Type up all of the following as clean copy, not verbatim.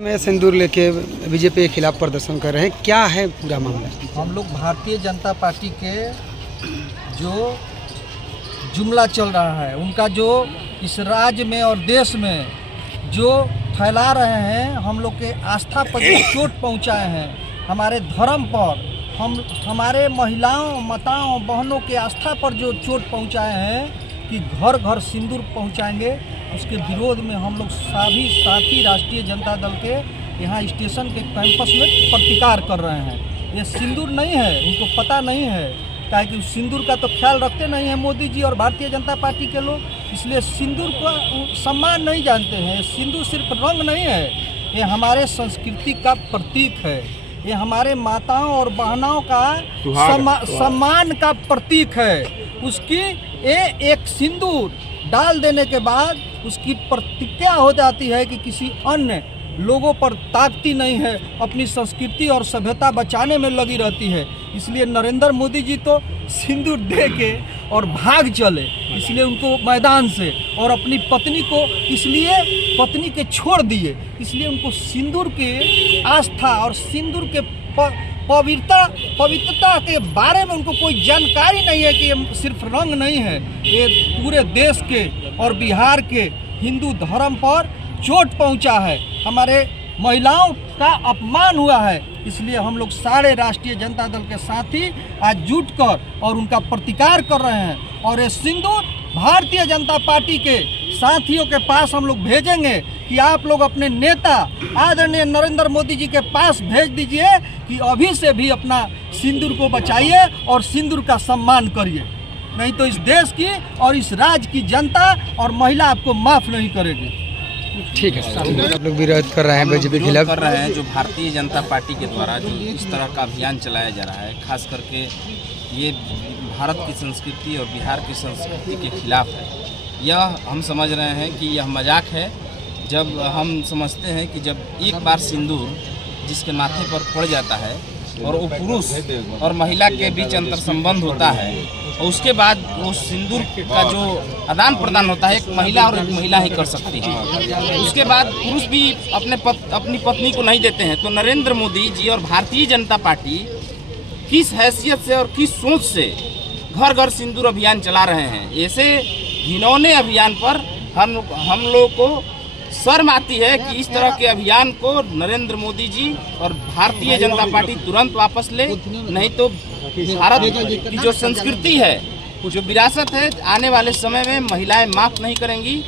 में सिंदूर लेके बीजेपी के खिलाफ प्रदर्शन कर रहे हैं, क्या है पूरा मामला? हम लोग भारतीय जनता पार्टी के जो जुमला चल रहा है, उनका जो इस राज्य में और देश में जो फैला रहे हैं, हम लोग के आस्था पर जो चोट पहुंचाए हैं, हमारे धर्म पर, हमारे महिलाओं, माताओं, बहनों के आस्था पर जो चोट पहुंचाए हैं कि घर घर सिंदूर पहुंचाएंगे, उसके विरोध में हम लोग सभी साथी राष्ट्रीय जनता दल के यहाँ स्टेशन के कैंपस में प्रतिकार कर रहे हैं। ये सिंदूर नहीं है, उनको पता नहीं है, काहे कि सिंदूर का तो ख्याल रखते नहीं हैं मोदी जी और भारतीय जनता पार्टी के लोग, इसलिए सिंदूर का सम्मान नहीं जानते हैं। सिंदूर सिर्फ रंग नहीं है, ये हमारे संस्कृति का प्रतीक है, ये हमारे माताओं और बहनों का सम्मान का प्रतीक है। उसकी एक सिंदूर डाल देने के बाद उसकी प्रतिक्रिया हो जाती है कि किसी अन्य लोगों पर ताकती नहीं है, अपनी संस्कृति और सभ्यता बचाने में लगी रहती है। इसलिए नरेंद्र मोदी जी तो सिंदूर दे के और भाग चले, इसलिए उनको मैदान से, और अपनी पत्नी को इसलिए पत्नी के छोड़ दिए, इसलिए उनको सिंदूर के आस्था और सिंदूर के पवित्रता के बारे में उनको कोई जानकारी नहीं है कि ये सिर्फ रंग नहीं है, ये पूरे देश के और बिहार के हिंदू धर्म पर चोट पहुंचा है, हमारे महिलाओं का अपमान हुआ है। इसलिए हम लोग सारे राष्ट्रीय जनता दल के साथी आज जुटकर और उनका प्रतिकार कर रहे हैं, और ये सिंदूर भारतीय जनता पार्टी के साथियों के पास हम लोग भेजेंगे कि आप लोग अपने नेता आदरणीय नरेंद्र मोदी जी के पास भेज दीजिए कि अभी से भी अपना सिंदूर को बचाइए और सिंदूर का सम्मान करिए, नहीं तो इस देश की और इस राज्य की जनता और महिला आपको माफ़ नहीं करेगी। ठीक है, आप लोग विरोध कर रहे हैं बीजेपी के खिलाफ कर रहे हैं, जो भारतीय जनता पार्टी के द्वारा जो इस तरह का अभियान चलाया जा रहा है, खास करके ये भारत की संस्कृति और बिहार की संस्कृति के खिलाफ है। यह हम समझ रहे हैं कि यह मजाक है। जब हम समझते हैं कि जब एक बार सिंदूर जिसके माथे पर पड़ जाता है और वो पुरुष और महिला के बीच अंतर संबंध होता है, और उसके बाद वो सिंदूर का जो आदान प्रदान होता है एक महिला और एक महिला ही कर सकती है, उसके बाद पुरुष भी अपनी पत्नी को नहीं देते हैं। तो नरेंद्र मोदी जी और भारतीय जनता पार्टी किस हैसियत से और किस सोच से घर घर सिंदूर अभियान चला रहे हैं, ऐसे घिनौने अभियान पर हम लोग को शर्म आती है कि इस तरह के अभियान को नरेंद्र मोदी जी और भारतीय जनता पार्टी तुरंत वापस ले, नहीं तो भारत की जो संस्कृति है, जो विरासत है, आने वाले समय में महिलाएं माफ़ नहीं करेंगी।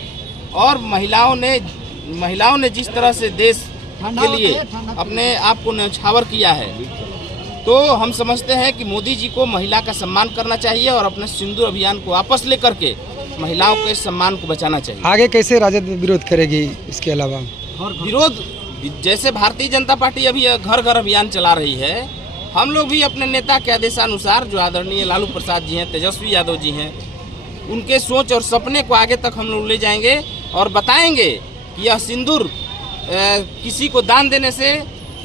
और महिलाओं ने जिस तरह से देश के लिए अपने आप को न्यौछावर किया है, तो हम समझते हैं कि मोदी जी को महिला का सम्मान करना चाहिए और अपने सिंदूर अभियान को वापस लेकर के महिलाओं के सम्मान को बचाना चाहिए। आगे कैसे राजद विरोध करेगी? इसके अलावा विरोध, जैसे भारतीय जनता पार्टी अभी घर घर अभियान चला रही है, हम लोग भी अपने नेता के आदेशानुसार, जो आदरणीय लालू प्रसाद जी हैं, तेजस्वी यादव जी हैं, उनके सोच और सपने को आगे तक हम लोग ले जाएंगे और बताएंगे कि यह सिंदूर किसी को दान देने से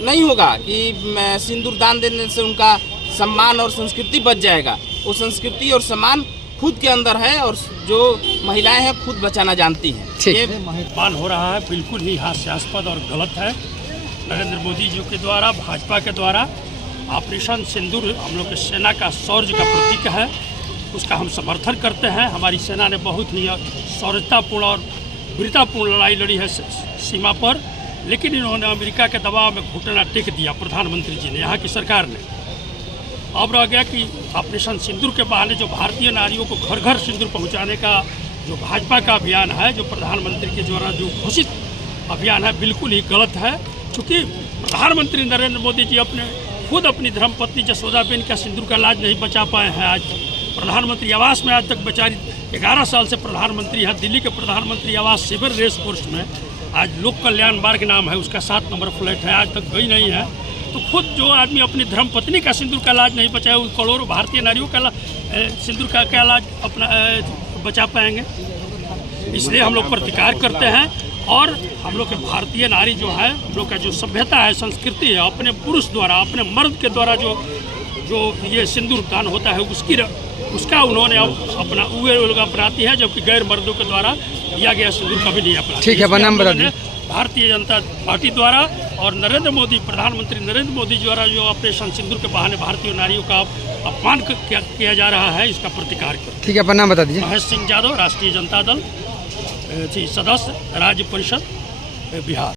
नहीं होगा, कि सिंदूर दान देने से उनका सम्मान और संस्कृति बच जाएगा। वो संस्कृति और सम्मान खुद के अंदर है, और जो महिलाएं हैं खुद बचाना जानती हैं। ये अपमान हो रहा है, बिल्कुल ही हास्यास्पद और गलत है। नरेंद्र मोदी जी के द्वारा, भाजपा के द्वारा ऑपरेशन सिंदूर हम लोग की सेना का शौर्य का प्रतीक है, उसका हम समर्थन करते हैं। हमारी सेना ने बहुत ही शौर्यतापूर्ण और वीरतापूर्ण लड़ाई लड़ी है सीमा पर, लेकिन इन्होंने अमेरिका के दबाव में घुटना टेक दिया प्रधानमंत्री जी ने, यहाँ की सरकार ने। अब रह गया कि ऑपरेशन सिंदूर के बहाने जो भारतीय नारियों को घर घर सिंदूर पहुंचाने का जो भाजपा का अभियान है, जो प्रधानमंत्री के द्वारा जो घोषित अभियान है, बिल्कुल ही गलत है। क्योंकि प्रधानमंत्री नरेंद्र मोदी जी खुद अपनी धर्मपत्नी जसोदाबेन का सिंदूर का लाज नहीं बचा पाए हैं। आज प्रधानमंत्री आवास में आज तक बेचारी 11 साल से प्रधानमंत्री है, दिल्ली के प्रधानमंत्री आवास सिविल रेस कोर्स में आज लोक कल्याण मार्ग नाम है, उसका 7 नंबर फ्लैट है, आज तक गई नहीं है। तो खुद जो आदमी अपनी धर्मपत्नी का सिंदूर का लाज नहीं बचाए, उन करोड़ों भारतीय नारियों का सिंदूर का क्या लाज अपना बचा पाएंगे? इसलिए हम लोग प्रतिकार करते हैं, और हम लोग के भारतीय नारी जो है, हम लोग का जो सभ्यता है, संस्कृति है, अपने पुरुष द्वारा, अपने मर्द के द्वारा जो ये सिंदूर दान होता है, उसका उन्होंने अपना लोग अपनाती है, जबकि गैर मर्दों के द्वारा दिया गया सिंदूर कभी नहीं अपना। ठीक है, भारतीय जनता पार्टी द्वारा और नरेंद्र मोदी, प्रधानमंत्री नरेंद्र मोदी द्वारा जो ऑपरेशन सिंदूर के बहाने भारतीय नारियों का अपमान किया जा रहा है, इसका प्रतिकार करते। ठीक है, अपना नाम बता दीजिए। महेश सिंह यादव, राष्ट्रीय जनता दल सदस्य, राज्य परिषद बिहार।